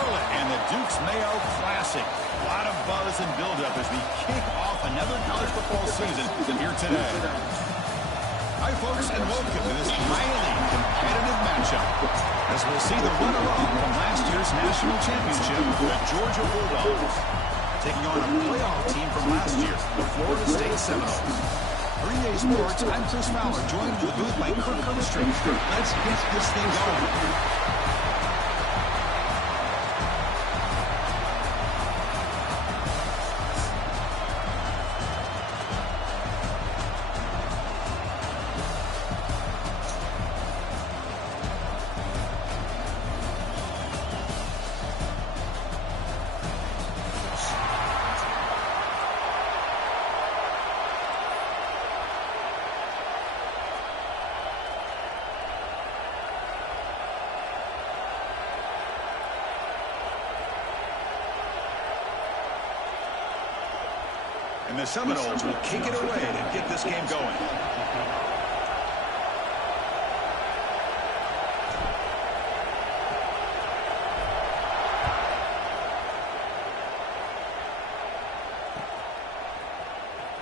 Charlotte and the Duke's Mayo Classic. A lot of buzz and buildup as we kick off another college football season here today. Hi, folks, and welcome to this highly competitive matchup as we'll see the runner-up from last year's national championship, the Georgia Bulldogs, taking on a playoff team from last year, the Florida State Seminoles. Green Day Sports, I'm Chris Fowler, joined in the booth by Kirk Herbstreit. Let's get this thing going. And the Seminoles will kick it away to get this game going.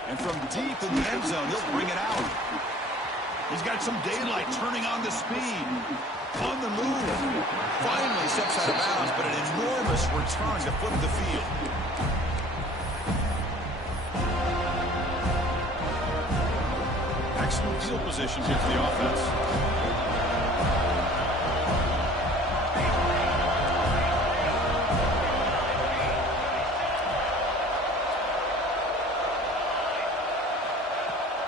And from deep in the end zone, he'll bring it out. He's got some daylight, turning on the speed. On the move. Finally steps out of bounds, but an enormous return to flip the field. Excellent field position here for the offense.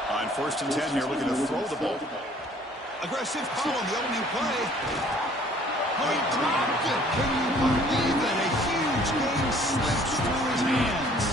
On 1st and 10 here, looking to throw the ball. Aggressive call on the opening play. Oh, he dropped it. Can you believe it? A huge game slips through his hands.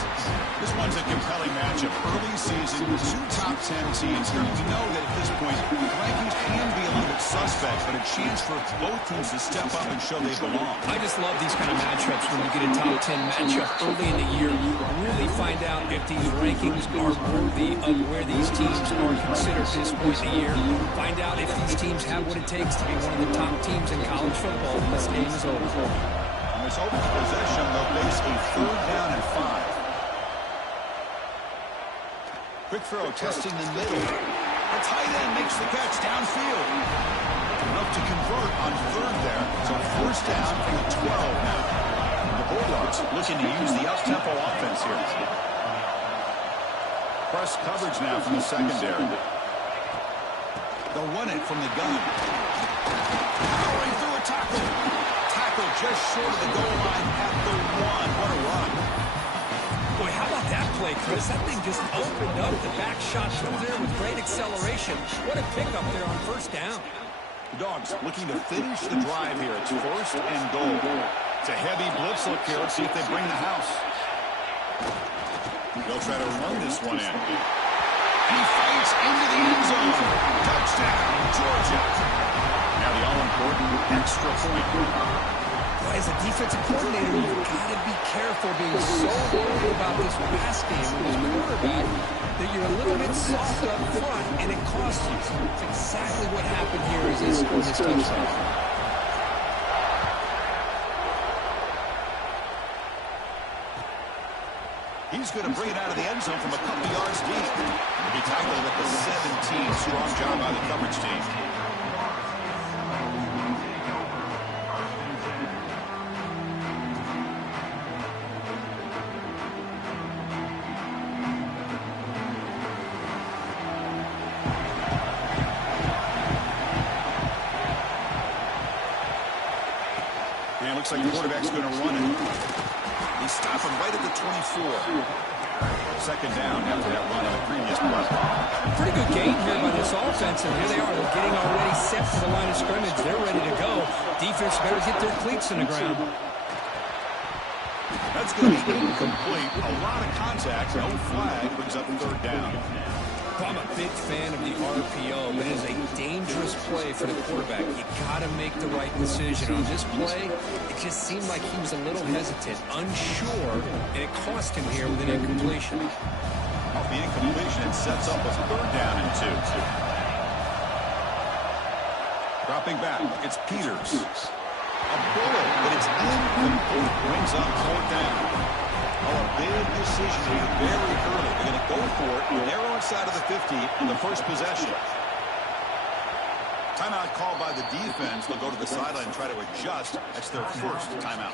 This one's a compelling matchup. Early season, 2 top 10 teams. We know that at this point, rankings can be a little bit suspect, but a chance for both teams to step up and show they belong. I just love these kind of matchups when you get a top 10 matchup early in the year. You really find out if these rankings are worthy of where these teams are considered at this point in the year. Find out if these teams have what it takes to be one of the top teams in college football when this game is over. On this opening possession, they'll face a 3rd down and 5. Quick throw, testing the middle. The tight end makes the catch downfield. Enough to convert on 3rd there. So 1st down from the 12 now. The Bulldogs looking to use the up-tempo offense here. Press coverage now from the secondary. They'll run it from the gun. Powering through a tackle. Tackle just short of the goal line at the 1. What a run. Boy, how about that play, Chris? That thing just opened up. The back shot through there with great acceleration. What a pickup there on 1st down. The Dogs looking to finish the drive here. It's 1st and goal. It's a heavy blitz look here. Let's see if they bring the house. They'll try to run this one in. He fights into the end zone. Touchdown, Georgia. Now the all-important extra point. As a defensive coordinator, you've got to be careful being so worried about this pass game with this quarterback that you're a little bit soft up front, and it costs you. It's exactly what happened here as they scored this touchdown. He's going to bring it out of the end zone from a couple yards deep. He'll be tackled at the 17. Strong job by the coverage team. Looks like the quarterback's going to run it. He stopped him right at the 24. 2nd down after that run on the previous play. Pretty good game here by this offense, and here they are. They're getting already set for the line of scrimmage. They're ready to go. Defense better get their cleats in the ground. That's going to be incomplete. A lot of contact. No flag. Brings up 3rd down. I'm a big fan of the RPO, but it is a dangerous play for the quarterback. You got to make the right decision. On this play, it just seemed like he was a little hesitant, unsure, and it cost him here with an incompletion. Off the incompletion, it sets up a 3rd down and 2. Dropping back, it's Peters. A bullet, but it's Incomplete. Brings up 4th down. Oh, a big decision made very early. They're going to go for it. Narrow inside of the 50 in the first possession. Timeout called by the defense. They'll go to the sideline and try to adjust. That's their first timeout.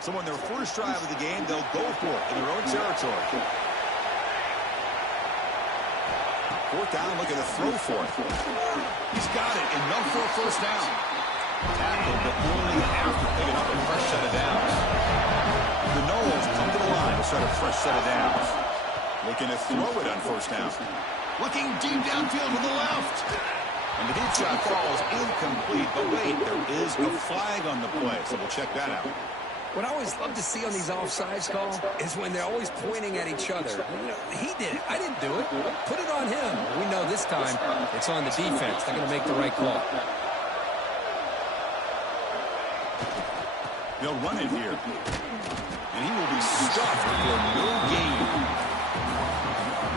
So on their first drive of the game, they'll go for it in their own territory. 4th down, look at the throw for it. He's got it, enough for a first down. Tackled, but only after picking up a fresh set of downs. The Knowles come to the line to start a fresh set of downs. Looking to throw it on first down. Looking deep downfield to the left. And the deep shot falls incomplete. But wait, there is a flag on the play, so we'll check that out. What I always love to see on these offsides calls is when they're always pointing at each other. You know, he did it. I didn't do it. Put it on him. We know this time it's on the defense. They're going to make the right call. They'll run it here. And he will be stuffed for no gain.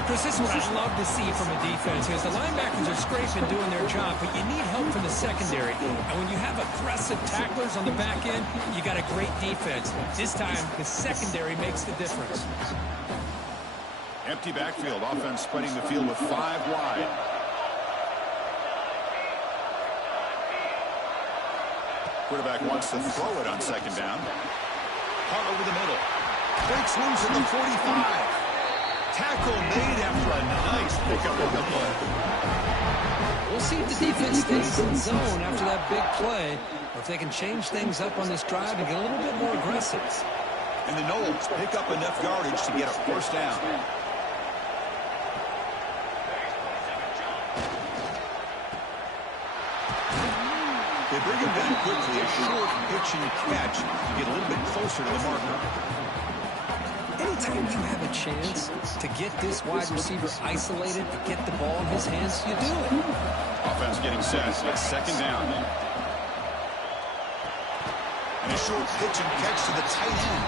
Chris, this is what I love to see from a defense is the linebackers are scraping, doing their job, but you need help from the secondary. And when you have aggressive tacklers on the back end, you got a great defense. This time, the secondary makes the difference. Empty backfield. Offense spreading the field with 5 wide. Quarterback wants to throw it on 2nd down. Caught over the middle. Breaks loose at the 45. Tackle made after a nice pickup on the play. We'll see if the defense stays in zone after that big play, or if they can change things up on this drive and get a little bit more aggressive. And the Knowles pick up enough yardage to get a first down. They bring him back quickly. A short pitch and catch to get a little bit closer to the marker. Anytime you have a chance to get this wide receiver isolated, to get the ball in his hands, you do it. Offense getting set. It's 2nd down. And a short pitch and catch to the tight end.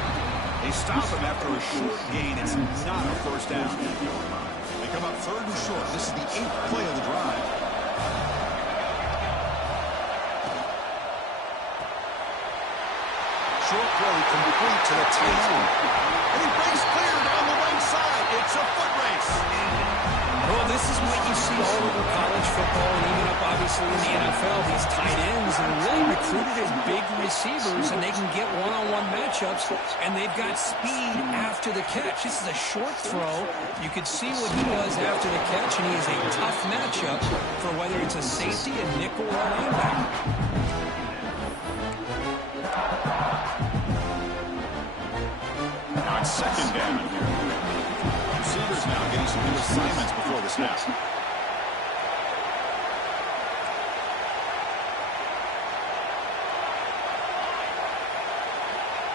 They stop him after a short gain. It's not a first down. They come up 3rd and short. This is the 8th play of the drive. Short throw complete to the tight end. And he breaks clear down the right side. It's a foot race. Well, this is what you see all over college football and even up, obviously, in the NFL. These tight ends are really recruited as big receivers, and they can get one-on-one matchups, and they've got speed after the catch. This is a short throw. You can see what he does after the catch, and he is a tough matchup for whether it's a safety, a nickel, or a linebacker. On 2nd down here. Receivers now getting some new assignments before the snap.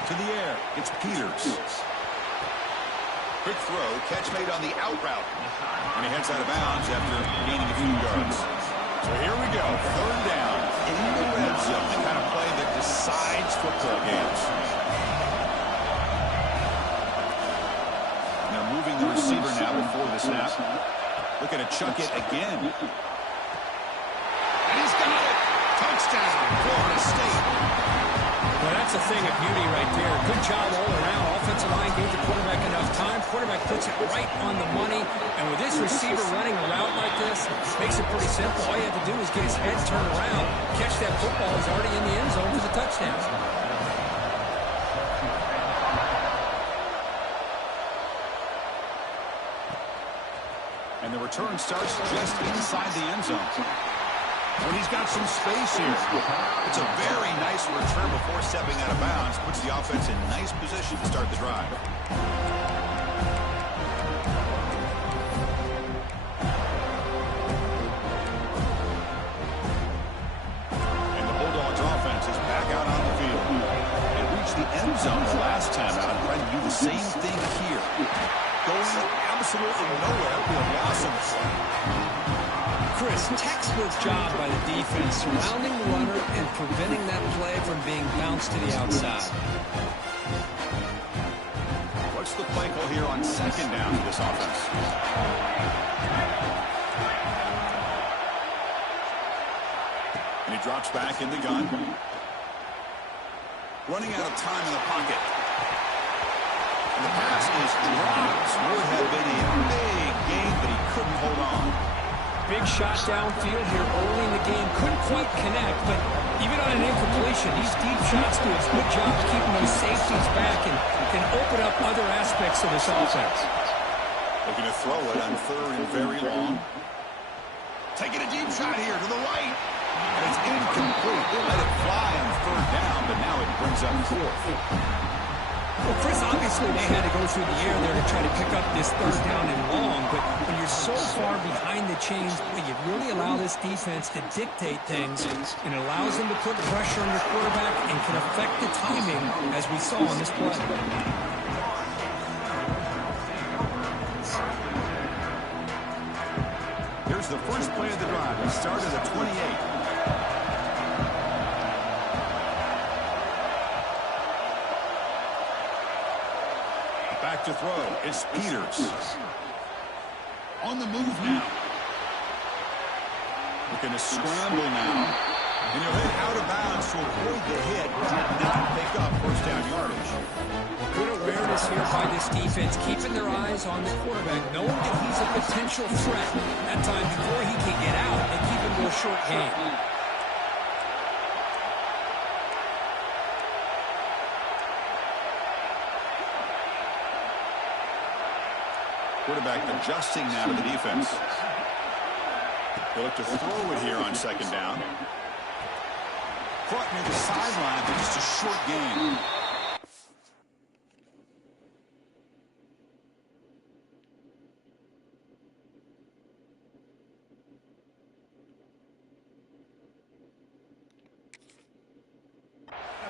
To the air. It's Peters. Quick throw. Catch made on the out route. And he heads out of bounds after gaining a few yards. So here we go. 3rd down in the red zone. The kind of play that decides football games. Moving the receiver now before the snap. Looking to chuck it again. And he's got it. Touchdown, Florida State. Well, that's a thing of beauty right there. Good job all around. Offensive line gave the quarterback enough time. Quarterback puts it right on the money. And with this receiver running a route like this, makes it pretty simple. All you have to do is get his head turned around, catch that football. He's already in the end zone for the touchdown. And the return starts just inside the end zone. When he's got some space here. It's a very nice return before stepping out of bounds. Puts the offense in nice position to start the drive. And the Bulldogs offense is back out on the field. They reached the end zone the last time out and trying to do the same thing here. Going absolutely nowhere. Be a loss of play. Chris, textbook job by the defense, surrounding the runner and preventing that play from being bounced to the outside. What's the play call here on 2nd down for this offense? And he drops back in the gun. Running out of time in the pocket. And the pass is dropped. Would have been a big gain, but he couldn't hold on. Big shot downfield here early in the game. Couldn't quite connect, but even on an incompletion, these deep shots do a good job keeping those safeties back and can open up other aspects of this offense. Looking to throw it on third and very long. Taking a deep shot here to the right. And it's incomplete. They let it fly on third down, but now it brings up fourth. Well, Chris, obviously they had to go through the air there to try to pick up this third down and long, but when you're so far behind the chains, you really allow this defense to dictate things, and it allows them to put pressure on your quarterback and can affect the timing, as we saw on this play. Here's the first play of the drive. It started at 28. Back to throw. It's Peters. On the move now. Looking to scramble now. And he'll hit out of bounds to avoid the hit. Did not pick up first down yardage. Good awareness here by this defense, keeping their eyes on the quarterback, knowing that he's a potential threat. That time before he can get out, they keep him to a short game. Quarterback adjusting now to the defense. They look to throw it here on second down. Caught near the sideline, but just a short gain.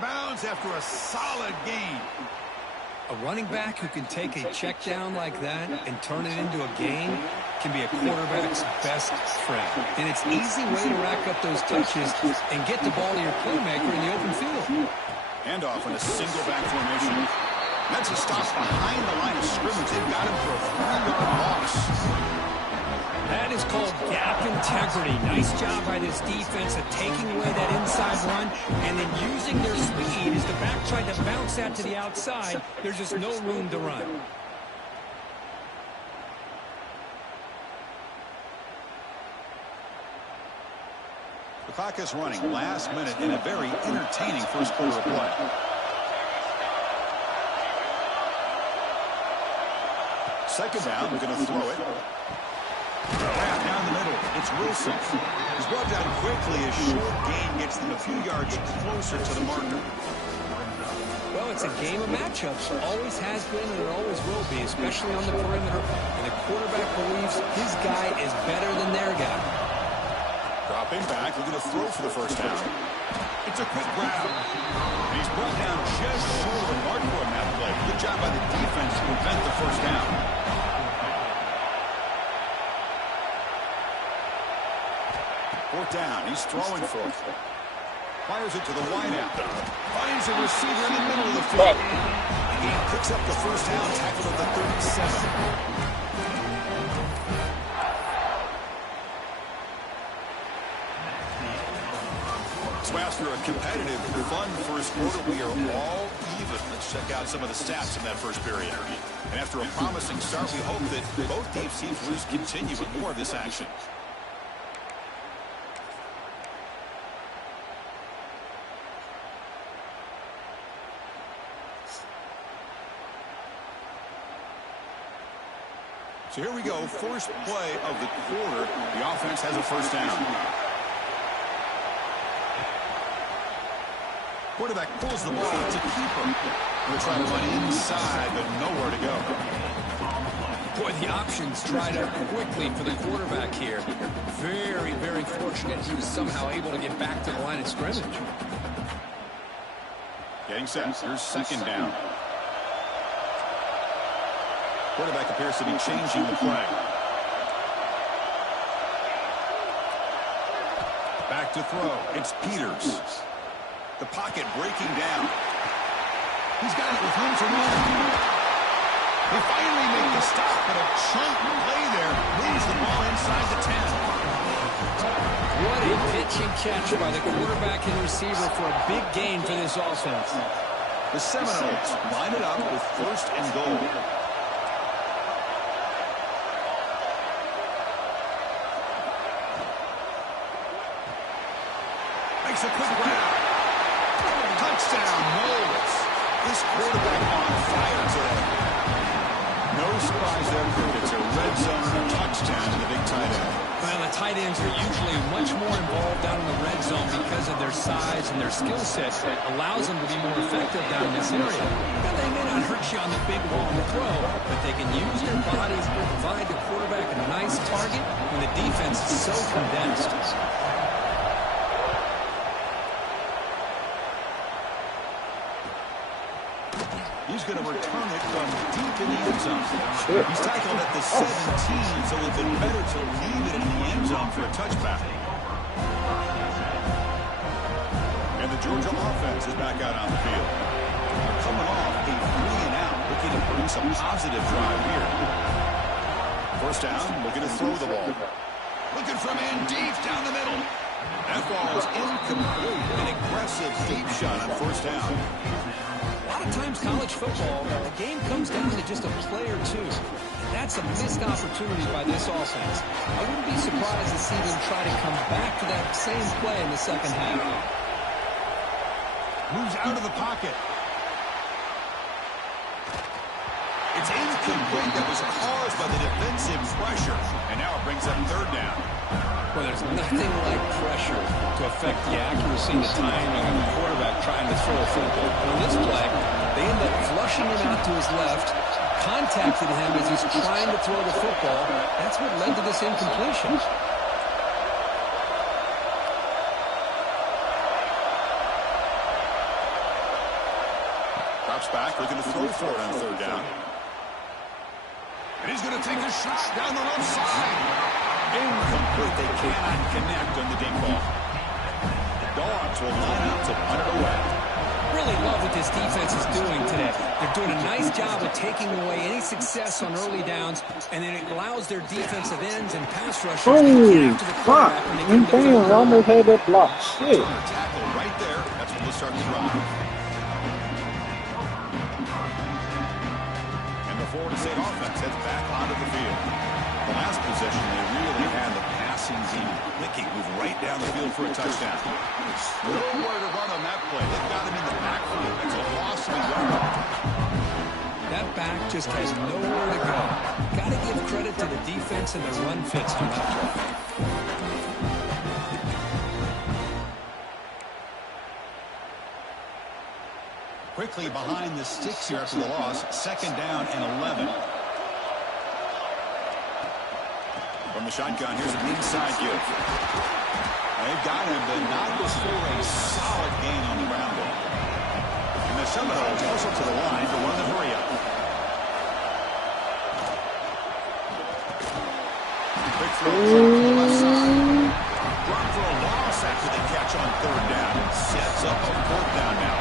Bounds after a solid gain. A running back who can take a check down like that and turn it into a gain can be a quarterback's best friend. And it's an easy way to rack up those touches and get the ball to your playmaker in the open field. And off in a single back formation. That's a stop behind the line of scrimmage. They've got him for a 3-yard loss. That is called gap integrity. Nice job by this defense of taking away that inside run and then using their speed as the back tried to bounce that to the outside. There's just no room to run. The clock is running. Last minute in a very entertaining first quarter of play. Second down, we're going to throw it. Wrap down the middle. It's Wilson. He's brought down quickly. A short gain gets them a few yards closer to the marker. Well, it's a game of matchups. Always has been and it always will be, especially on the perimeter. And the quarterback believes his guy is better than their guy. Dropping back, looking to throw for the first down. It's a quick grab. And he's brought down just short of the marker on that play. Good job by the defense to prevent the first down. Fourth down. He's throwing for it. Fires it to the wideout. Finds a receiver in the middle of the field. And he picks up the first down, tackled at the 37. So after a competitive, fun first quarter, we are all even. Let's check out some of the stats in that first period. And after a promising start, we hope that both teams will continue with more of this action. So here we go, first play of the quarter. The offense has a first down. Quarterback pulls the ball. It's a keeper. They're trying to run inside, but nowhere to go. Boy, the options dried up quickly for the quarterback here. Very, very fortunate he was somehow able to get back to the line of scrimmage. Getting set. Here's second down. Quarterback appears to be changing the play. Back to throw. It's Peters. The pocket breaking down. He's got it with room for one. They finally make the stop, but a chunk play there moves the ball inside the 10. What a pitch and catch by the quarterback and receiver for a big gain for this offense. The Seminoles line it up with 1st and goal. Makes a quick grab. Touchdown, Knowles. This quarterback on fire today. No surprise there, Kurt. It's a red zone touchdown to the big tight end. Well, the tight ends are usually much more involved down in the red zone because of their size and their skill set that allows them to be more effective down in this area. Now, they may not hurt you on the big long throw, but they can use their bodies to provide the quarterback a nice target when the defense is so condensed. He's going to return it from deep in the end zone. He's tackled at the 17, so it would have been better to leave it in the end zone for a touchback. And the Georgia offense is back out on the field. They're coming off a 3-and-out, looking to produce a positive drive here. 1st down, looking to throw the ball. Looking from in deep down the middle. That ball is incomplete. An aggressive deep shot on 1st down. A lot of times college football, the game comes down to just a play or two. And that's a missed opportunity by this offense. I wouldn't be surprised to see them try to come back to that same play in the 2nd half. Moves out of the pocket. It's incomplete. That was caused by the defensive pressure. And now it brings up 3rd down. Well, there's nothing like pressure to affect the accuracy and the timing of the quarterback trying to throw a football. On this play, they end up flushing him out to his left, contacted him as he's trying to throw the football. That's what led to this incompletion. Drops back, looking to throw for it on 3rd down. And he's going to take a shot down the left side. Incomplete. They cannot connect on the deep ball. The Dogs will line up to punt it away. Really love what this defense is doing today. They're doing a nice job of taking away any success on early downs, and then it allows their defensive ends and pass rushers to get after the quarterback when they get the football. Almost had that block. Shit. Tackle right there. That's when they start to drive. And the Florida State offense heads back onto the field. The last possession, they really had the passing team clicking, move right down the field for a touchdown. Nowhere to run on that play. They've got him in the backfield. It's a loss of yard. That back just has nowhere to go. Got to give credit to the defense and the run fits on that play. Quickly behind the sticks here after the loss. 2nd down and 11. From the shotgun, here's an inside give. They've got him, but not before a solid gain on the ground ball. And the Seminoles also to the line to run the hurry-up. Quick throw to the left side. Brought for a loss after the catch on 3rd down. Sets up a 4th down now.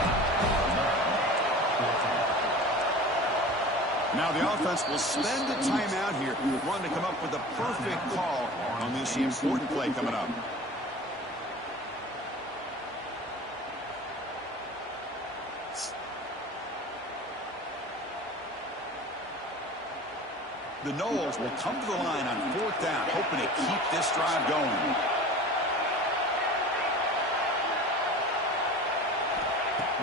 Now the offense will spend a timeout here, wanting to come up with the perfect call on this important play coming up. The Noles will come to the line on 4th down, hoping to keep this drive going.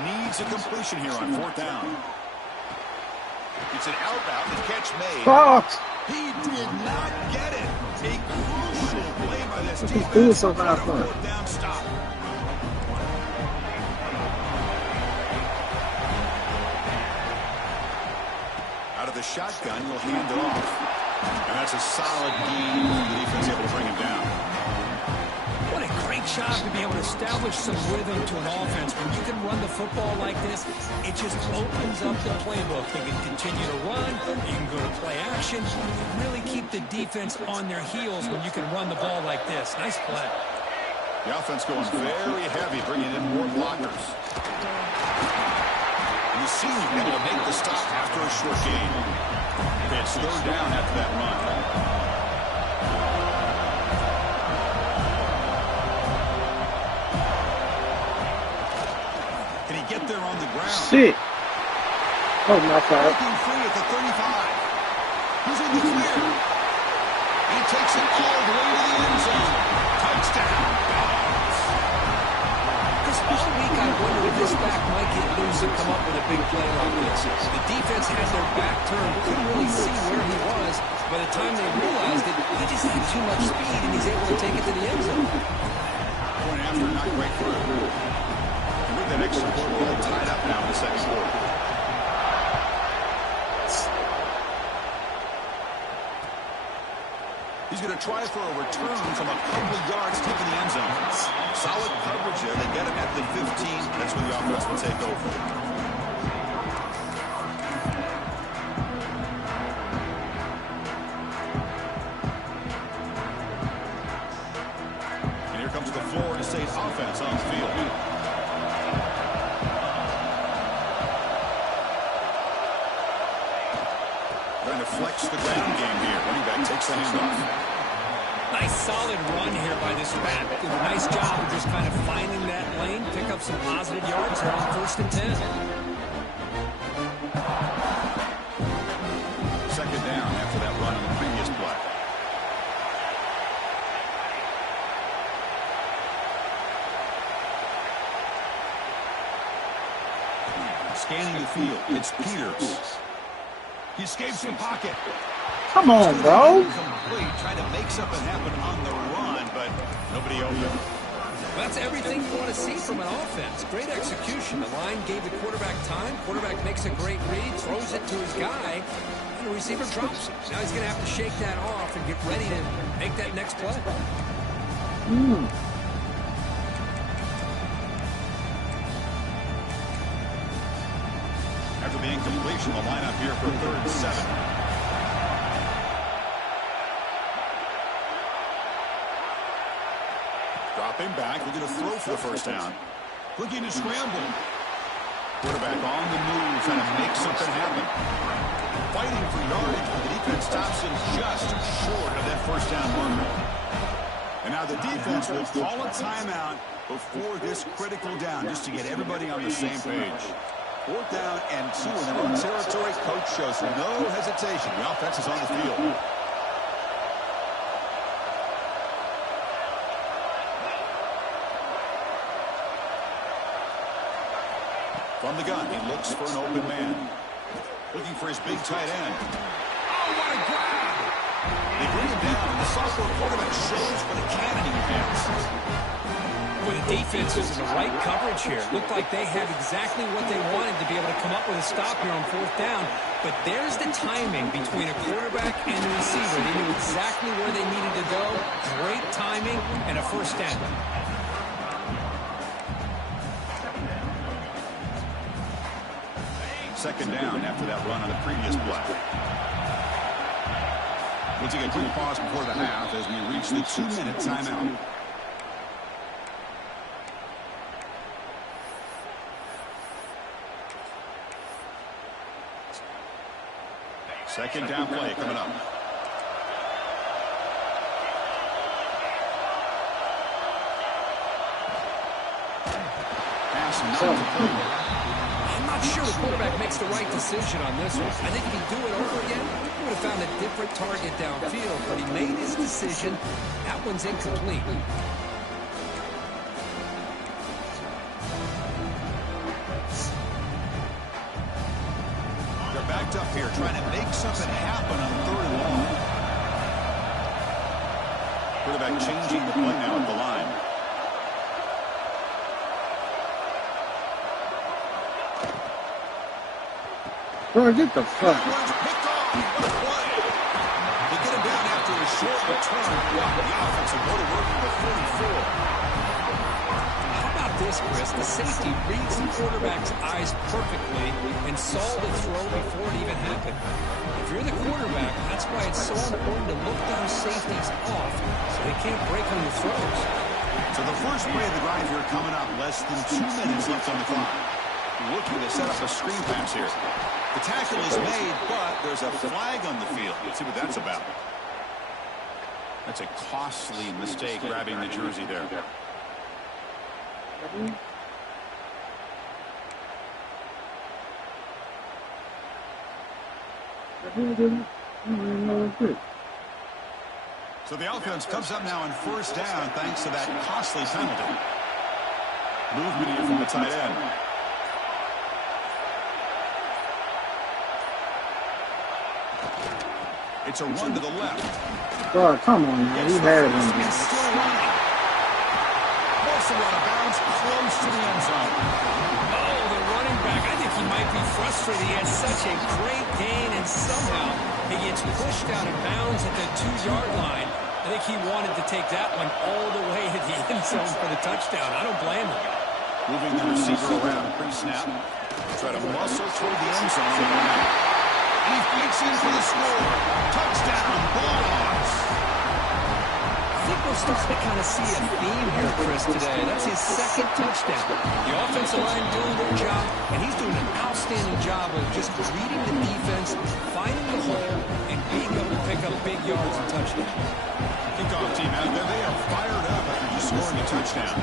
Needs a completion here on 4th down. It's an out-route, the catch made. Fuck! He did not get it. A crucial play by this defense. Do it so fast. 4th down stop. Out of the shotgun, he'll hand it off. And that's a solid gain. The defense able to bring him down. What a great job to be able to establish some rhythm to an offense. When you can run the football like this, it just opens up the playbook. You can continue to run, you can go to play action, really keep the defense on their heels when you can run the ball like this. Nice play. The offense going very heavy, bringing in more blockers. And the senior able to make the stop after a short gain. It's 3rd down after that run. Can he get there on the ground? Shit. Oh, my fault. Breaking free at the 35. He's in the clear. He takes it all the way to the end zone. Touchdown. Chris, all week I wondered if this back might get loose and come up with a big play like this. The defense had their back turned, couldn't really see where he was. By the time they realized it, he just had too much speed, and he's able to take it to the end zone. Point after, not great for him. And with that extra point, we're all tied up now in the second quarter. He's going to try for a return from a couple yards deep in the end zone. Solid coverage there. They get him at the 15. That's where the offense will take over. And here comes the Florida State offense on the field. Trying to flex the ground game here. Running back takes the hand off. Nice solid run here by this back. Did a nice job of just kind of finding that lane, pick up some positive yards here on 1st and 10. Second down after that run on the previous play. Scanning the field, it's Peters. He escapes the pocket. Come on, bro. Complete, trying to make something happen on the run, but nobody open. That's everything you want to see from an offense. Great execution. The line gave the quarterback time. Quarterback makes a great read, throws it to his guy, and the receiver drops it. Now he's going to have to shake that off and get ready to make that next play. After the incompletion, the lineup here for 3rd and 7. Dropping back, looking to throw for the first down. Looking to scramble. Quarterback on the move, trying to make something happen. Fighting for yardage, but the defense stops him just short of that first down marker. And now the defense will call a timeout before this critical down, just to get everybody on the same page. 4th down and 2 in their own territory. Coach shows no hesitation. The offense is on the field. From the gun, he looks for an open man. Looking for his big tight end. Oh, what a grab! They bring him down, and the sophomore quarterback shows what a cannon he has. Well, the defense was in the right coverage here. Looked like they had exactly what they wanted to be able to come up with a stop here on 4th down. But there's the timing between a quarterback and the receiver. They knew exactly where they needed to go. Great timing and a first down. Second down after that run on the previous play. We'll take a quick pause before the half as we reach the 2-minute timeout. Second down play coming up. Pass not complete. I'm not sure the quarterback makes the right decision on this one. I think if he'd do it over again, he would have found a different target downfield, but he made his decision. That one's incomplete. They're backed up here, trying to make something happen on 3rd and long. Quarterback changing the play now at the line. Bro, get the fuck. Picked off. What a play. They get him down after a short return. The offense will go to work at the 44. How about this, Chris? The safety reads the quarterback's eyes perfectly and saw the throw before it even happened. If you're the quarterback, that's why it's so important to look those safeties off so they can't break on your throws. So the first play of the drive here coming up. Less than 2 minutes left on the clock. Looking to set up a screen pass here. The tackle is made, but there's a flag on the field. Let's see what that's about. That's a costly mistake, grabbing the jersey there. So the offense comes up now on first down thanks to that costly penalty. Movement here from the tight end. It's a run to the left. Bro, come on, man. He had it. Still running. Also out of bounds, close to the end zone. Oh, the running back. I think he might be frustrated. He has such a great gain, and somehow he gets pushed out of bounds at the 2-yard line. I think he wanted to take that one all the way to the end zone for the touchdown. I don't blame him. Moving the receiver around pre-snap. Try to muscle toward the end zone. He fakes in for the score. Touchdown, Bulldogs. I think we're starting to kind of see a theme here, Chris, today. That's his second touchdown. The offensive line doing their job, and he's doing an outstanding job of just reading the defense, finding the hole, and being able to pick up big yards and touchdowns. Kickoff team out there. They are fired up after just scoring a touchdown.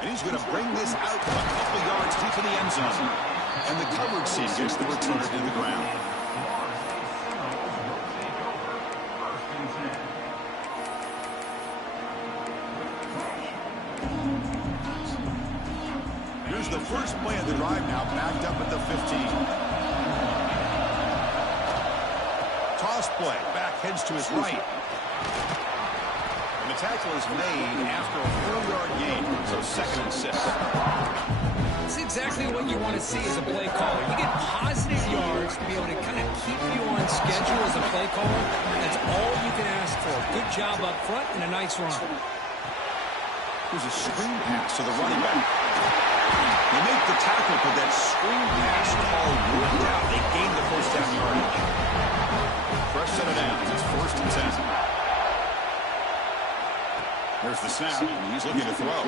And he's going to bring this out a couple yards deep in the end zone. And the coverage team gets the returner to the ground. Here's the first play of the drive now, backed up at the 15. Toss play, back heads to his right. And the tackle is made after a 4-yard gain, so 2nd and 6. It's exactly what you want to see as a play caller. You get positive yards to be able to kind of keep you on schedule as a play caller. That's all you can ask for. Good job up front and a nice run. Here's a screen pass to the running back. They make the tackle, but that screen pass call worked out. They gain the first down yardage. Fresh set of downs. It's 1st and 10. There's the snap, and he's looking to throw.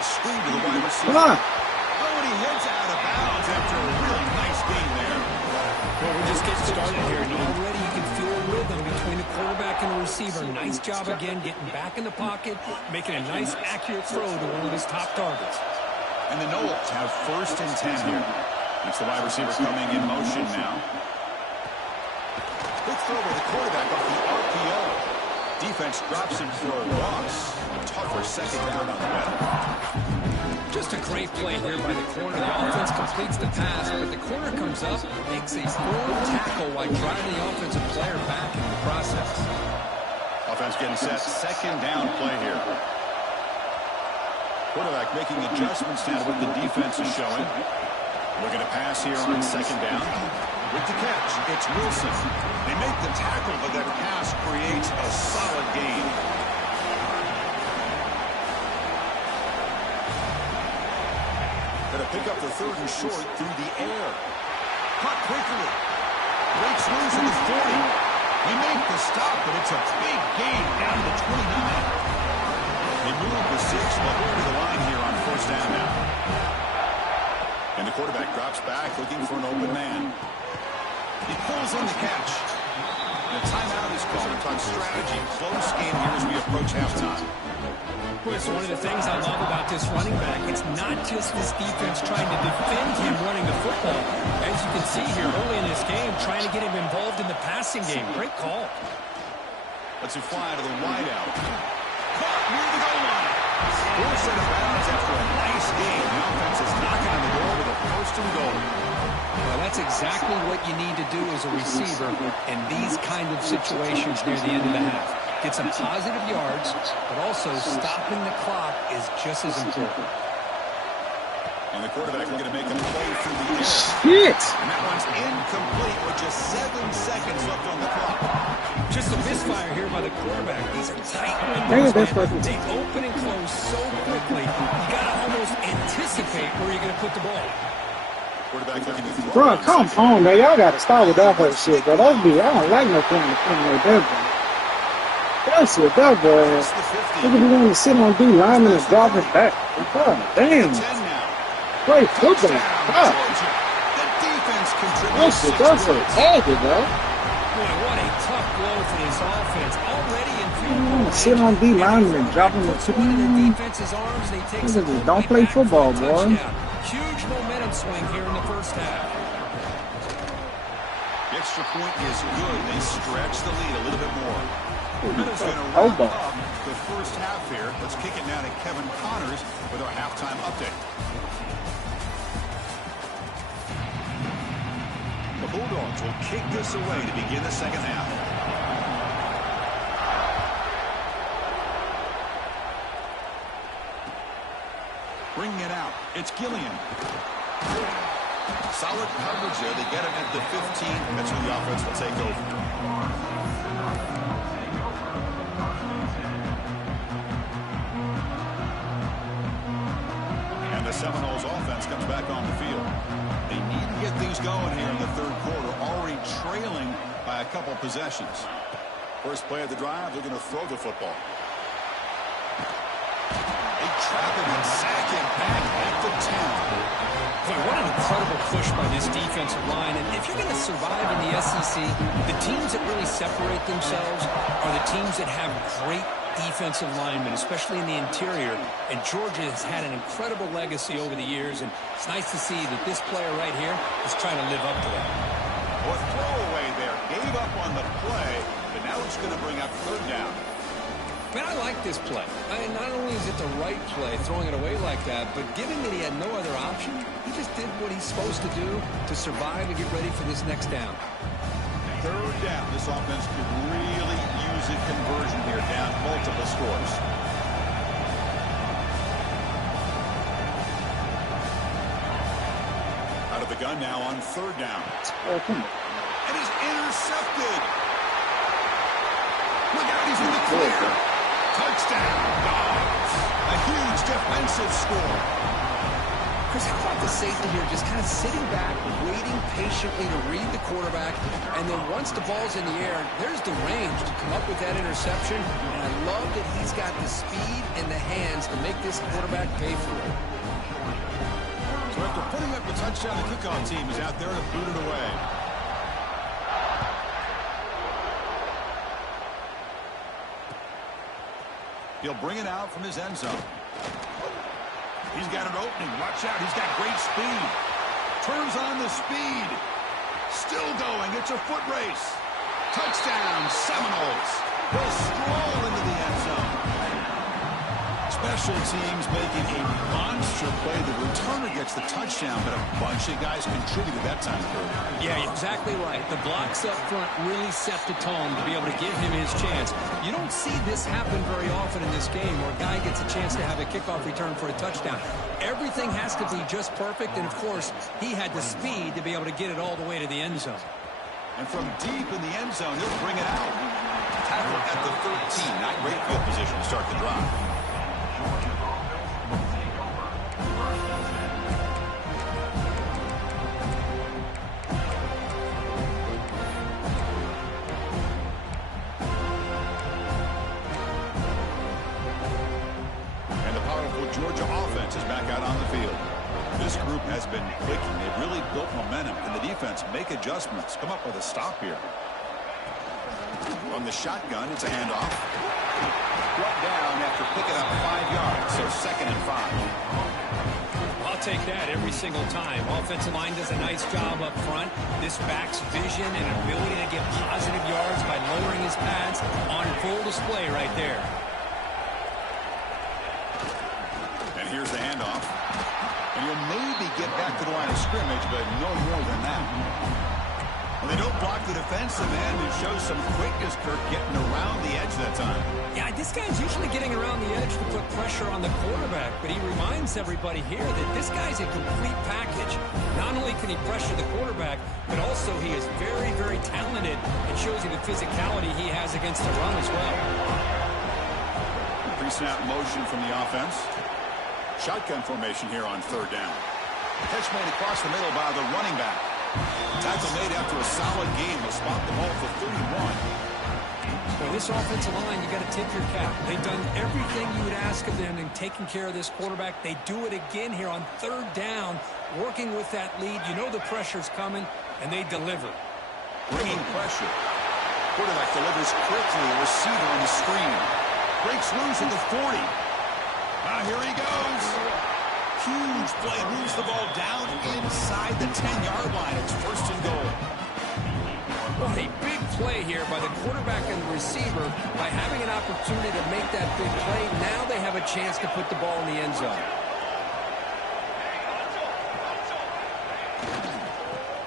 Screen to the wide receiver. Come on. Oh, and he heads out of bounds after a really nice gain there. Well, we're just getting started here, and already you can feel a rhythm between the quarterback and the receiver. Nice job again, getting back in the pocket, making a nice, accurate throw to one of his top targets. And the Knowles have 1st and 10 here. It's the wide receiver coming in motion now. Quick throw by the quarterback off the RPO. Defense drops him for a loss. A tougher 2nd down on the way. Just a great play here by the corner. The offense completes the pass, but the corner comes up, makes a forward tackle while driving the offensive player back in the process. Offense getting set. 2nd down play here. Quarterback making adjustments now to what the defense is showing. Looking to pass here on 2nd down. With the catch, it's Wilson. They make the tackle, but that pass creates a solid gain. Going to pick up the 3rd and short through the air. Caught quickly. Breaks loose at the 40. They make the stop, but it's a big gain down to 29. They move the 6, but over the line here on 1st down now. And the quarterback drops back, looking for an open man. He pulls in the catch. And a timeout is called to talk strategy. Close game here as we approach halftime. Chris, one of the things I love about this running back, it's not just this defense trying to defend him running the football. As you can see here early in this game, trying to get him involved in the passing game. Great call. Lets it fly to the wideout. Caught near the goal line. 4th set of bounds after a nice game. The offense is knocking on the door with a 1st and goal. Well, that's exactly what you need to do as a receiver in these kind of situations near the end of the half. Get some positive yards, but also stopping the clock is just as important. And the quarterback is going to make a play through the air. Shit. And that one's incomplete with just 7 seconds left on the clock. Just a misfire here by the quarterback. These are tight windows, man. They open and close so quickly. You got to almost anticipate where you're going to put the ball. Quarterback looking to throw. Bro, come on, man. Y'all got to stop with that whole shit, bro. I don't like no thing like that, bro. That shit, that boy. Look at me want to sit on D lineman and drop it back. God damn. Great football. God. That shit, that's so tagged, bro. Boy, what a tough blow for this offense. Already in field goal sit on D linemen and drop them puts to one in the the defense's arms, and he takes it Don't right play back for football, a boy. touchdown. Huge momentum swing here in the first half. The extra point is good. They stretch the lead a little bit more. Minutes going to Hold wrap on. up the first half here. Let's kick it now to Kevin Connors with our halftime update. The Bulldogs will kick this away to begin the second half. Bringing it out, it's Gillian. Solid coverage there. They get him at the 15. That's where the offense will take over. And the Seminoles offense comes back on the field. They need to get things going here in the third quarter, already trailing by a couple possessions. First play of the drive, they're going to throw the football. They trap him and sack him back at the 10. Boy, what an incredible push by this defensive line. And if you're going to survive in the SEC, the teams that really separate themselves are the teams that have great defensive linemen, especially in the interior. And Georgia has had an incredible legacy over the years, and it's nice to see that this player right here is trying to live up to that. Well, throwaway there. Gave up on the play, but now it's going to bring up third down. Man, I like this play. Not only is it the right play, throwing it away like that, but given that he had no other option, he just did what he's supposed to do to survive and get ready for this next down. Third down. This offense could really use a conversion here, down multiple scores. Out of the gun now on third down. And he's intercepted. Look out, he's in the clear. Touchdown, Dogs. A huge defensive score. Chris, how about the safety here just kind of sitting back, waiting patiently to read the quarterback, and then once the ball's in the air, there's the range to come up with that interception, and I love that he's got the speed and the hands to make this quarterback pay for it. So after putting up the touchdown, the kickoff team is out there to boot it away. He'll bring it out from his end zone. He's got an opening. Watch out. He's got great speed. Turns on the speed. Still going. It's a foot race. Touchdown, Seminoles. They'll stroll into the end zone. Special teams making a monster play. The returner gets the touchdown, but a bunch of guys contributed that time. Yeah, exactly right. The blocks up front really set the tone to be able to give him his chance. You don't see this happen very often in this game where a guy gets a chance to have a kickoff return for a touchdown. Everything has to be just perfect, and of course, he had the speed to be able to get it all the way to the end zone. And from deep in the end zone, he'll bring it out. Tackle at the 13. Not great field position to start the drive. Georgia offense is back out on the field. This group has been clicking. They've really built momentum, and the defense make adjustments. Come up with a stop here. From the shotgun, it's a handoff. Brought down after picking up 5 yards, so 2nd and 5. I'll take that every single time. Offensive line does a nice job up front. This back's vision and ability to get positive yards by lowering his pads on full display right there. Here's the handoff. And you'll maybe get back to the line of scrimmage, but no more than that. Well, they don't block the defensive end. It shows some quickness, Kirk, getting around the edge that time. Yeah, this guy's usually getting around the edge to put pressure on the quarterback, but he reminds everybody here that this guy's a complete package. Not only can he pressure the quarterback, but also he is very, very talented and shows you the physicality he has against the run as well. Pre-snap motion from the offense. Shotgun formation here on third down. Catch made across the middle by the running back. Tackle made after a solid game. Will spot the ball for 31. Well, this offensive line, you got to tip your cap. They've done everything you would ask of them in taking care of this quarterback. They do it again here on third down, working with that lead. You know the pressure's coming, and they deliver. Bringing pressure. Quarterback delivers quickly. A receiver on the screen. breaks loose at the 40. Here he goes. Huge play, moves the ball down inside the 10-yard line. It's first and goal. What a big play here by the quarterback and the receiver. By having an opportunity to make that big play, now they have a chance to put the ball in the end zone.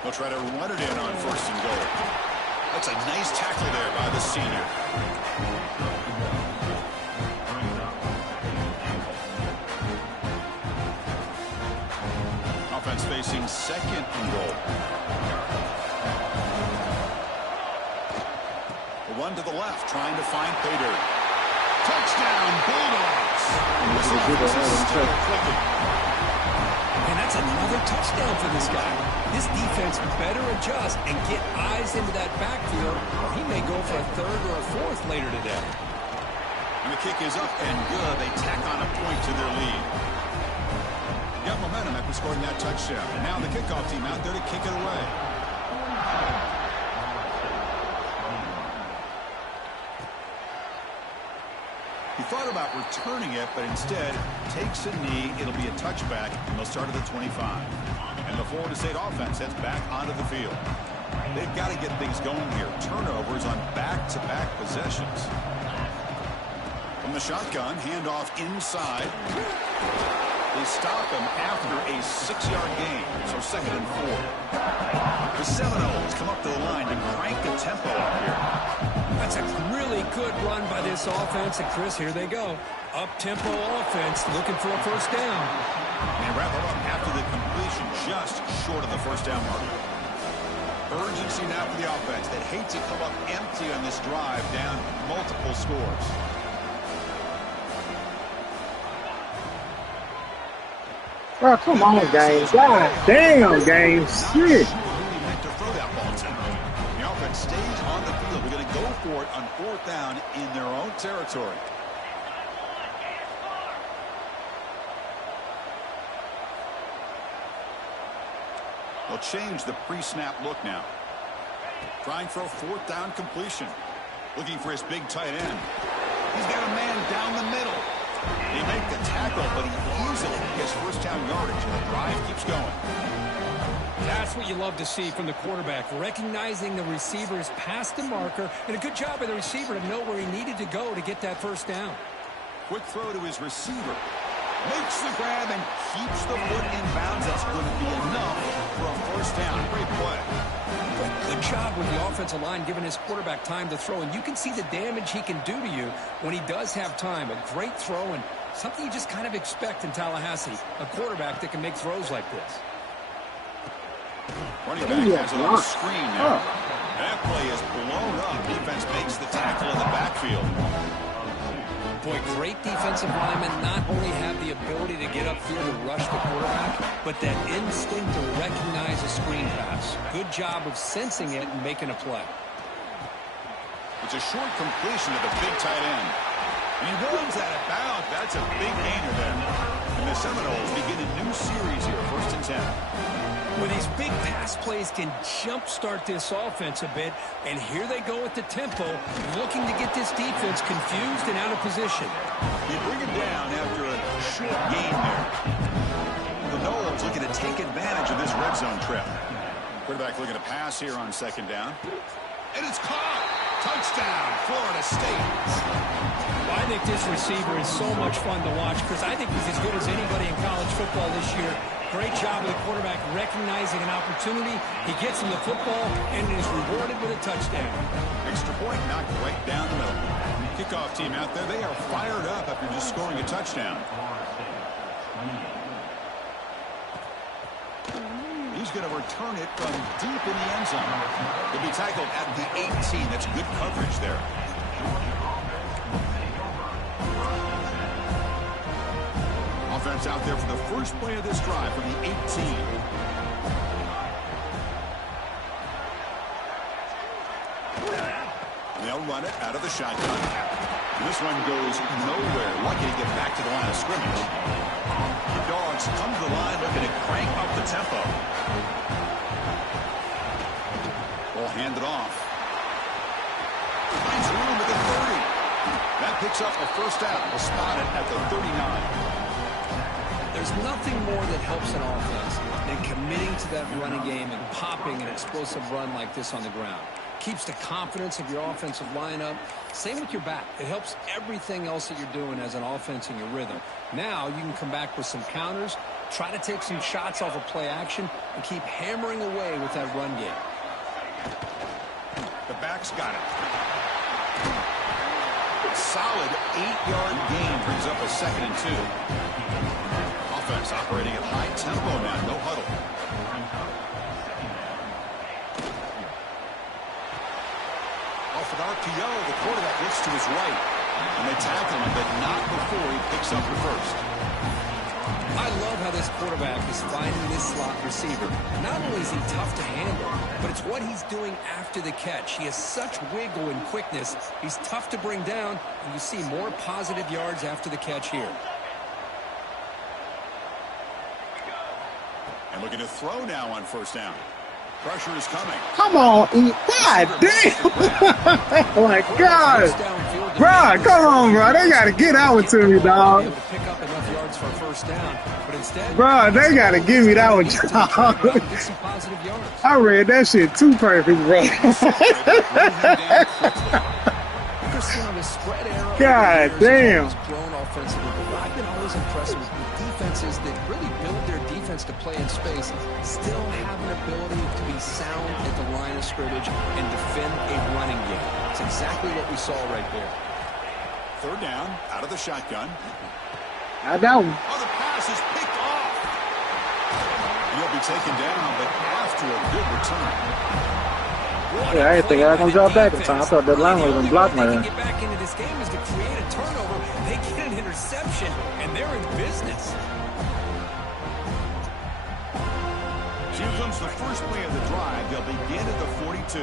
They'll try to run it in on first and goal. That's a nice tackle there by the senior. Offense facing second and goal. A run to the left, trying to find pay dirt. Touchdown, Bulldogs. This offense is still clicking. And that's another touchdown for this guy. This defense better adjust and get eyes into that backfield, or he may go for a third or a fourth later today. And the kick is up and good. They tack on a point to their lead. Got momentum after scoring that touchdown. And now the kickoff team out there to kick it away. He thought about returning it, but instead takes a knee. It'll be a touchback, and they'll start at the 25. And the Florida State offense heads back onto the field. They've got to get things going here. Turnovers on back-to-back possessions. From the shotgun, handoff inside. They stop him after a 6-yard gain, so second and 4. The Seminoles come up to the line to crank the tempo up here. That's a really good run by this offense. And, Chris, here they go. Up-tempo offense looking for a first down. And wrap it up after the completion, just short of the first down marker. Urgency now for the offense that hates to come up empty on this drive, down multiple scores. Bro, come on, Games. God damn, Games. Shit. To throw that ball to. The offense stays on the field. We're going to go for it on fourth down in their own territory. They'll change the pre-snap look now. Trying for a fourth down completion. Looking for his big tight end. He's got a man down the middle. They make the tackle, but he easily gets first down yardage, and the drive keeps going. That's what you love to see from the quarterback, recognizing the receiver's past the marker, and a good job by the receiver to know where he needed to go to get that first down. Quick throw to his receiver. Makes the grab and keeps the foot in bounds. That's going to be enough for a first down. Great play. Good job with the offensive line giving his quarterback time to throw, and you can see the damage he can do to you when he does have time. A great throw and something you just kind of expect in Tallahassee, a quarterback that can make throws like this. Running back has it on the screen now. That play is blown up. Defense makes the tackle in the backfield. Boy, great defensive linemen not only have the ability to get upfield and rush the quarterback, but that instinct to recognize a screen pass. Good job of sensing it and making a play. It's a short completion to the big tight end. And he runs out of bounds. That's a big gainer there. And the Seminoles begin a new series here, 1st and 10. Well, these big pass plays can jumpstart this offense a bit, and here they go at the tempo, looking to get this defense confused and out of position. You bring it down after a short gain there. The Noles looking to take advantage of this red zone trip. Quarterback looking to pass here on second down. And it's caught! Touchdown, Florida State. Well, I think this receiver is so much fun to watch because I think he's as good as anybody in college football this year. Great job of the quarterback recognizing an opportunity. He gets him the football and is rewarded with a touchdown. Extra point knocked right down the middle. Kickoff team out there, they are fired up after just scoring a touchdown. He's going to return it from deep in the end zone. He'll be tackled at the 18. That's good coverage there. Offense out there for the first play of this drive from the 18. They'll run it out of the shotgun. This one goes nowhere. Lucky to get back to the line of scrimmage. The Dogs come to the line looking to crank up the tempo. Ball handed off. Finds room at the 30. That picks up a first down. We'll spot it at the 39. There's nothing more that helps an offense than committing to that running game and popping an explosive run like this on the ground. Keeps the confidence of your offensive lineup. Same with your back. It helps everything else that you're doing as an offense in your rhythm. Now you can come back with some counters, try to take some shots off of play action, and keep hammering away with that run game. The back's got it. Solid 8-yard gain brings up a 2nd and 2. Offense operating at high tempo now, no huddle. Off an RPO, the quarterback looks to his right. And they tackle him, but not before he picks up the first. I love how this quarterback is finding this slot receiver. Not only is he tough to handle, but it's what he's doing after the catch. He has such wiggle and quickness. He's tough to bring down, and you see more positive yards after the catch here. And looking to throw now on first down. Pressure is coming. Come on, God damn. Oh my God. Bro, come on, bro. They got to get that one to me, dog. Bro, they got to give me that one, dog. I read that shit too perfect, bro. God damn. I've been always impressed with defenses that really build their defense to play in space, still have an ability to be sound at the line of scrimmage and defend a running game. It's exactly what we saw right there. 3rd down, out of the shotgun. I know. Oh, the pass is picked off. He'll be taken down, but after a good return. Yeah, I didn't think I was going to drop back in time. I thought that line was going to block my ass. Get back into this game is to create a turnover. They get an interception, and they're in business. Here comes the first play of the drive. They'll begin at the 42.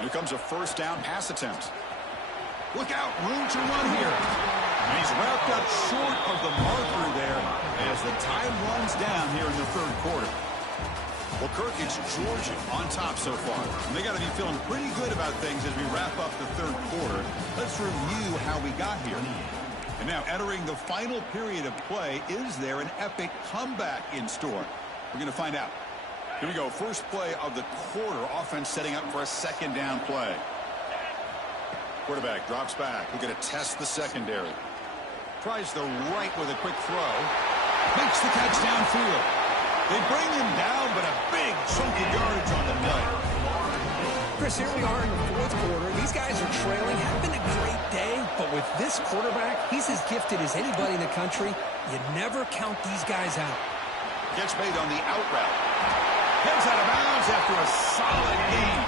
Here comes a first down pass attempt. Look out, room to run here. And he's wrapped up short of the marker there as the time runs down here in the 3rd quarter. Well, Kirk, it's Georgia on top so far. And they got to be feeling pretty good about things as we wrap up the 3rd quarter. Let's review how we got here. And now entering the final period of play, is there an epic comeback in store? We're going to find out. Here we go. First play of the quarter. Offense setting up for a 2nd down play. Quarterback drops back. We're going to test the secondary. Tries the right with a quick throw. Makes the catch downfield. They bring him down, but a big chunk of yardage on the play. Chris, here we are in the 4th quarter. These guys are trailing. Having a great day, but with this quarterback, he's as gifted as anybody in the country. You never count these guys out. Gets made on the out route. Heads out of bounds after a solid gain.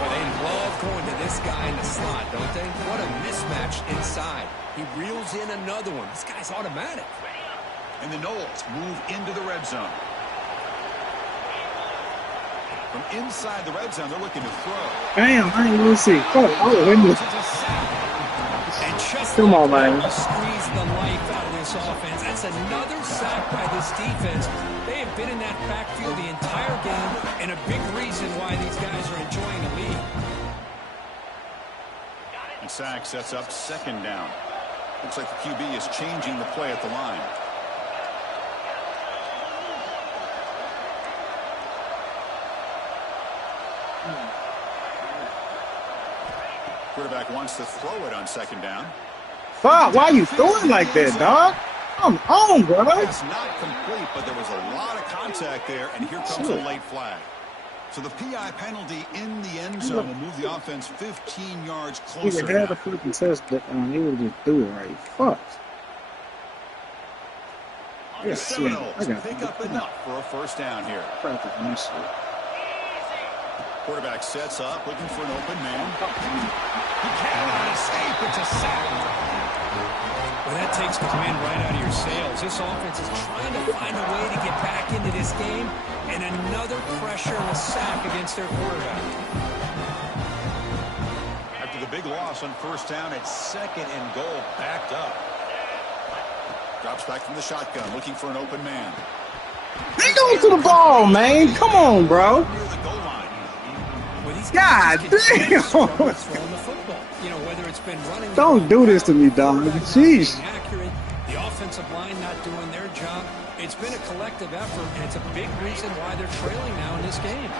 Well, they love going to this guy in the slot, don't they? What a mismatch inside. He reels in another one. This guy's automatic. And the Knowles move into the red zone. From inside the red zone, they're looking to throw. Damn, I ain't gonna see. Come on, man. Squeeze the life out of this offense. That's another sack by this defense. They have been in that backfield the entire game, and a big reason why these guys are enjoying the lead. And sack sets up 2nd down. Looks like the QB is changing the play at the line. Quarterback wants to throw it on 2nd down. Fuck, why you throwing like that, dog? Come on, brother. It's not complete, but there was a lot of contact there, and here comes a late flag. So the PI penalty in the end zone will move the offense 15 yards closer. He had a freaking test, but he would have just threw it right. Fuck. The Seminoles pick up enough for a first down here. Quarterback sets up, looking for an open man. He cannot escape. It's a sack. Well, that takes the wind right out of your sails. This offense is trying to find a way to get back into this game, and another pressure and a sack against their quarterback. After the big loss on first down, it's 2nd and goal, backed up. Drops back from the shotgun, looking for an open man. Hang on to the ball, man. Come on, bro. God damn. Don't do this to me, dog. Jeez. The offensive line not doing their job. It's been a collective effort, and it's a big reason why they're trailing now in this game.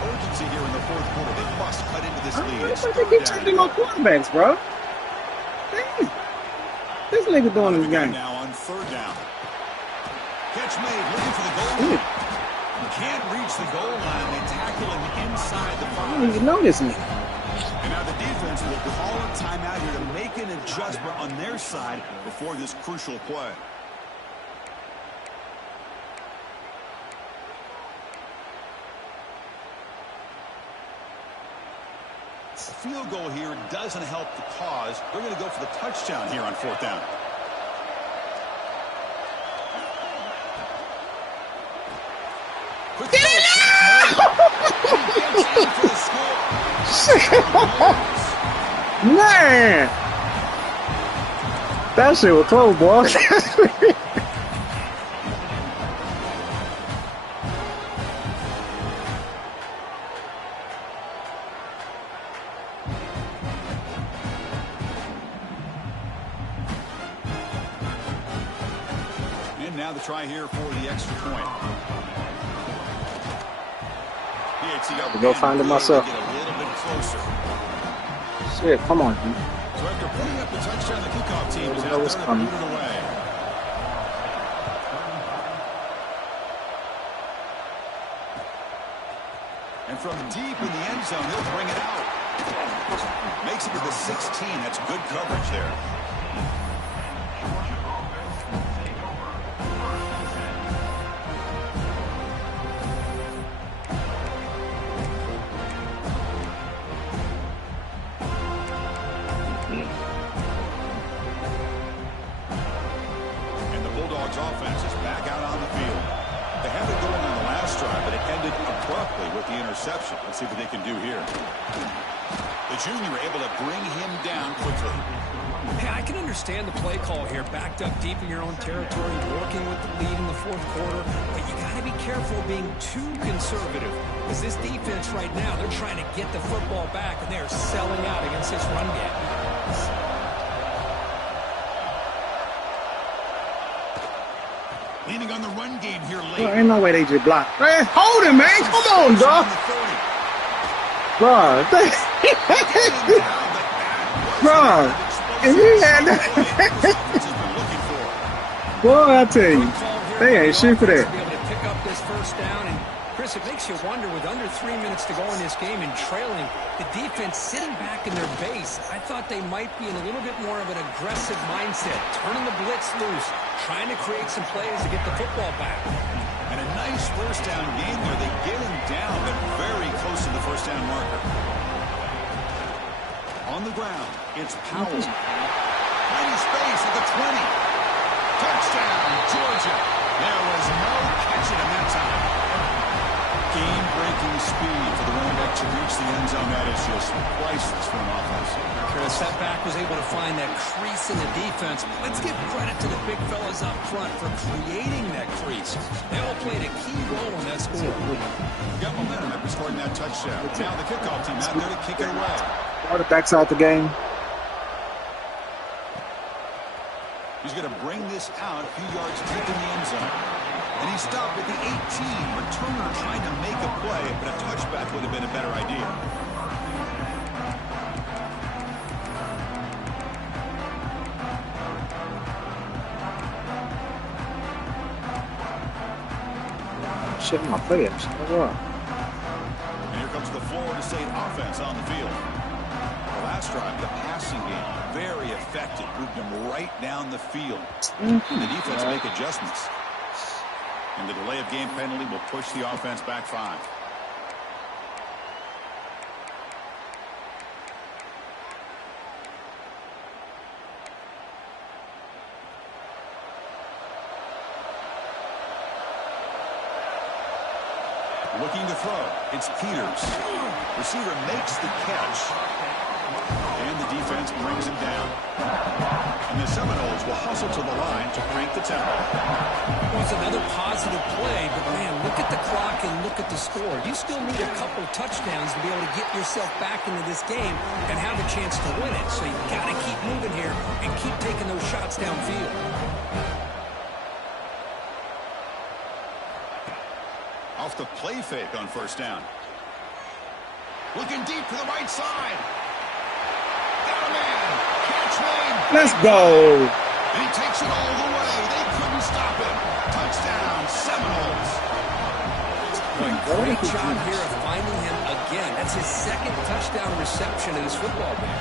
Urgency here in the fourth quarter. They must cut into this lead. They keep changing my quarterbacks, bro. Dang. This nigga doing this game. Now on third down. Catch made, looking for the goal line. Can't reach the goal line. They tackle him inside the 5. I don't even notice me. And now the defense will call a timeout here to make an adjustment on their side before this crucial play. A field goal here doesn't help the cause. They're going to go for the touchdown here on fourth down. Man, that shit was close, boy. And now the try here for the extra point. I'll go find it myself. Get a little bit closer. Shit, come on, dude. So after putting up the touchdown, the kickoff team is That was out there coming. to boot it away. And from deep in the end zone, he'll bring it out. Makes it to the 16. That's good coverage there. Offense is back out on the field. They had it going on the last drive, but it ended abruptly with the interception. Let's see what they can do here. The junior able to bring him down quickly. Hey, I can understand the play call here, backed up deep in your own territory, working with the lead in the fourth quarter, but you got to be careful being too conservative, because this defense right now, they're trying to get the football back, and they're selling out against this run game. Leaning on the run game here late. Well, ain't no way they just block. Man, hold him, man. Come on, dog. Bro, bro, if you had that. Boy, I tell you, they ain't shit for that. Chris, it makes you wonder, with under 3 minutes to go in this game and trailing, the defense sitting back in their base. I thought they might be in a little bit more of an aggressive mindset, turning the blitz loose, trying to create some plays to get the football back. And a nice first down game there. They get him down, but very close to the first down marker. On the ground, it's Powell. Tiny space at the 20. Touchdown, Georgia. There was no catching him that time. Game-breaking speed for the running back to reach the end zone. That is just priceless for an offense. Chris, that back was able to find that crease in the defense. Let's give credit to the big fellas up front for creating that crease. They all played a key role in that score. Got momentum after scoring that touchdown. Now the kickoff team out there to kick it away. Quarterback's out the game. He's going to bring this out a few yards deep in the end zone. And he stopped at the 18. Returner trying to make a play, but a touchback would have been a better idea. Shit, my players. And here comes the Florida State offense on the field. The last drive, the passing game, very effective. Moved them right down the field. And the defense make adjustments. And the delay of game penalty will push the offense back 5. Looking to throw. It's Peters. Receiver makes the catch. And the defense brings him down. And the Seminoles will hustle to the line to crank the tempo. Well, it's another positive play, but man, look at the clock and look at the score. You still need a couple touchdowns to be able to get yourself back into this game and have a chance to win it. So you've got to keep moving here and keep taking those shots downfield. Off the play fake on first down. Looking deep to the right side. Got a man. Catch made. Let's go. And he takes it all the way. They couldn't stop him. Touchdown, Seminoles. Great job here of finding him again. That's his second touchdown reception in this football game.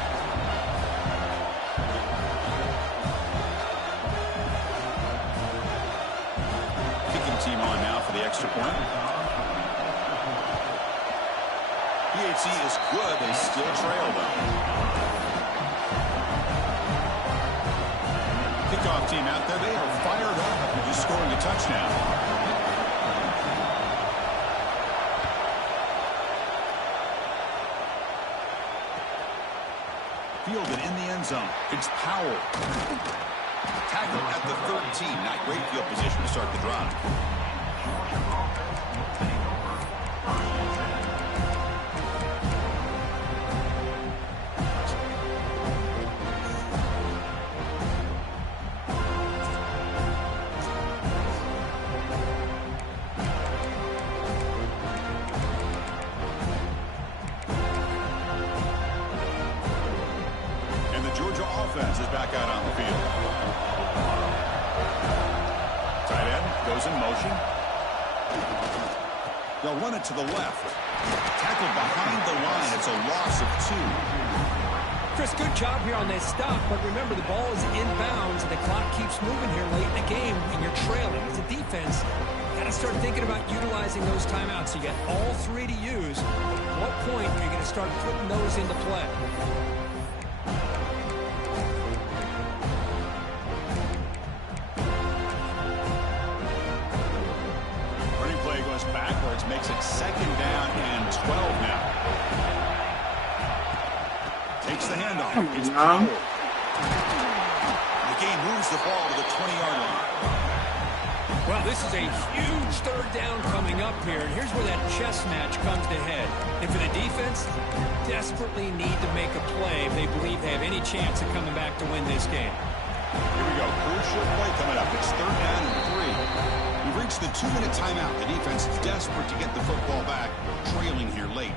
Kicking team on now for the extra point. PHC is good. They still trail them. Kickoff team out there. They are fired up after just scoring a touchdown. Fielded in the end zone. It's Powell. Tackle at the 13. Not great field position to start the drive. Offense is back out on the field. Tight end goes in motion. They'll run it to the left. Tackled behind the line. It's a loss of 2. Chris, good job here on this stop, but remember the ball is inbounds and the clock keeps moving here late in the game and you're trailing. As a defense, got to start thinking about utilizing those timeouts. You got all 3 to use. At what point are you going to start putting those into play? Backwards makes it second down and 12 now. Takes the handoff. It's Powell. The game moves the ball to the 20-yard line. Well, this is a huge third down coming up here, and here's where that chess match comes to head. And for the defense, desperately need to make a play if they believe they have any chance of coming back to win this game. Here we go. Crucial play coming up. It's third down and 3. We've reached the 2-minute timeout. The defense is desperate to get the football back, trailing here late.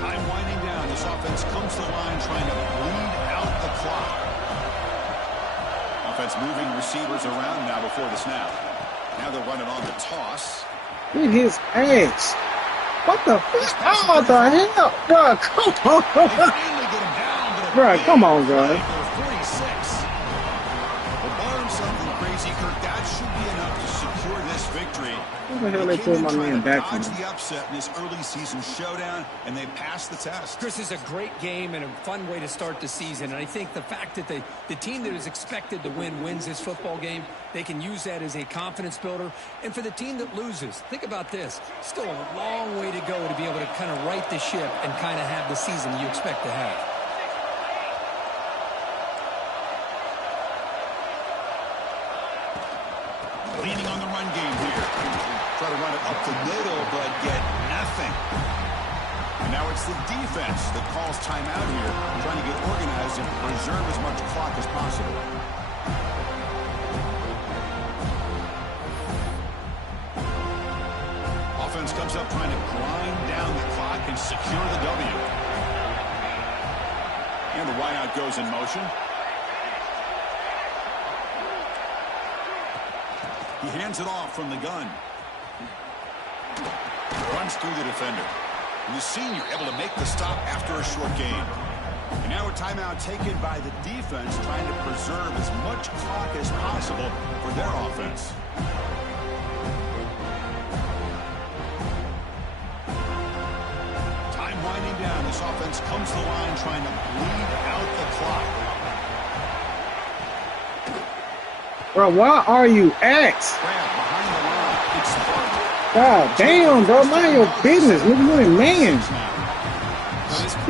Time winding down. This offense comes to the line trying to bleed out the clock. Offense moving receivers around now before the snap. Now they're running on the toss. Beat his ass. What the fuck? Oh, what the hell? Bro, come on. Bro, come on, guys. 46. Well, barring something crazy, Kirk, that should be enough to secure this victory. What the hell they pulled my man back from? The upset in this early season showdown, and they passed the test. Chris, is a great game and a fun way to start the season. And I think the fact that the team that is expected to win wins this football game, they can use that as a confidence builder. And for the team that loses, think about this. Still a long way to go to be able to kind of right the ship and kind of have the season you expect to have. Leaning on the run game here. Try to run it up the middle, but get nothing. And now it's the defense that calls timeout here, trying to get organized and preserve as much clock as possible. Offense comes up trying to grind down the clock and secure the W. And the wideout goes in motion. He hands it off from the gun. Runs through the defender. And the senior able to make the stop after a short gain. And now a timeout taken by the defense, trying to preserve as much clock as possible for their offense. Time winding down. This offense comes to the line trying to bleed out the clock. Bro, why are you X? God damn, bro. Mind your business. Nigga, you ain't man.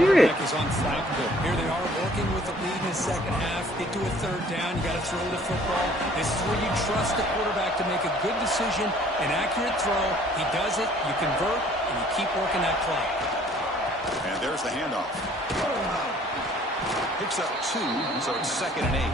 quarterback is unflappable. Here they are working with the lead in the second half. Get to a third down. You got to throw the football. This is where you trust the quarterback to make a good decision, an accurate throw. He does it. You convert, and you keep working that clock. And there's the handoff. Picks up 2, so it's 2nd and 8.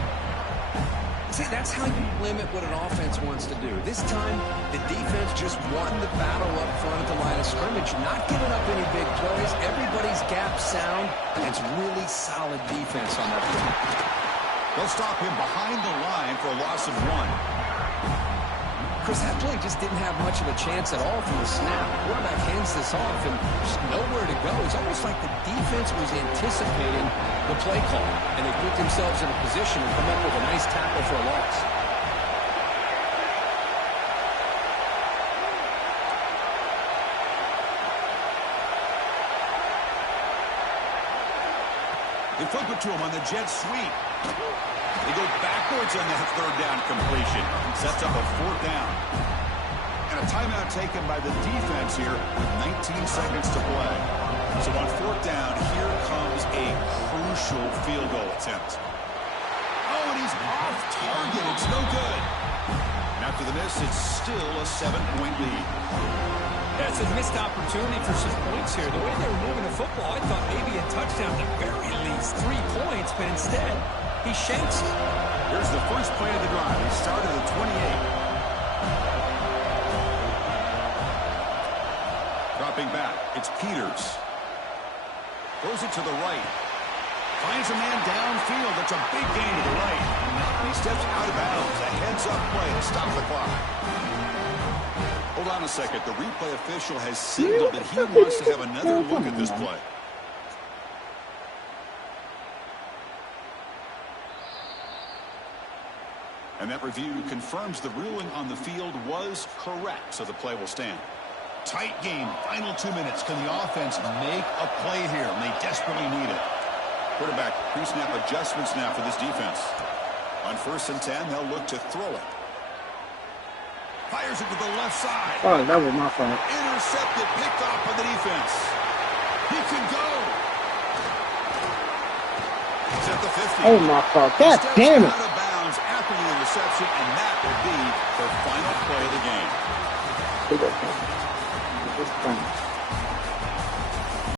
See, that's how you limit what an offense wants to do. This time, the defense just won the battle up front at the line of scrimmage, not giving up any big plays. Everybody's gap sound, and it's really solid defense on that play. They'll stop him behind the line for a loss of 1. Chris, that play just didn't have much of a chance at all from the snap. The quarterback hands this off, and there's nowhere to go. It's almost like the defense was anticipating the play call, and they put themselves in a position to come up with a nice tackle for a loss. They flip it to him on the jet sweep. They go backwards on that 3rd down completion. Sets up a 4th down. And a timeout taken by the defense here with 19 seconds to play. So on 4th down, here comes a crucial field goal attempt. Oh, and he's off target. It's no good. And after the miss, it's still a 7-point lead. Yeah, it's a missed opportunity for some points here. The way they were moving the football, I thought maybe a touchdown at the very least, 3 points, but instead, he shanks it. Here's the first play of the drive. He started at 28. Dropping back, it's Peters. Throws it to the right. Finds a man downfield. That's a big gain to the right. And he steps out of bounds. A heads-up play to stop the clock. Hold on a second. The replay official has signaled that he wants to have another look at this play. And that review confirms the ruling on the field was correct, so the play will stand. Tight game, final 2 minutes. Can the offense make a play here? And they desperately need it. Quarterback pre-snap adjustments now for this defense. On 1st and 10, they'll look to throw it. Fires it to the left side. Oh, that was my fault. Intercepted, picked off by the defense. He can go. He's at the 50. Oh, my fault. God damn it. Out of bounds after the interception, and that will be their final play of the game. This time.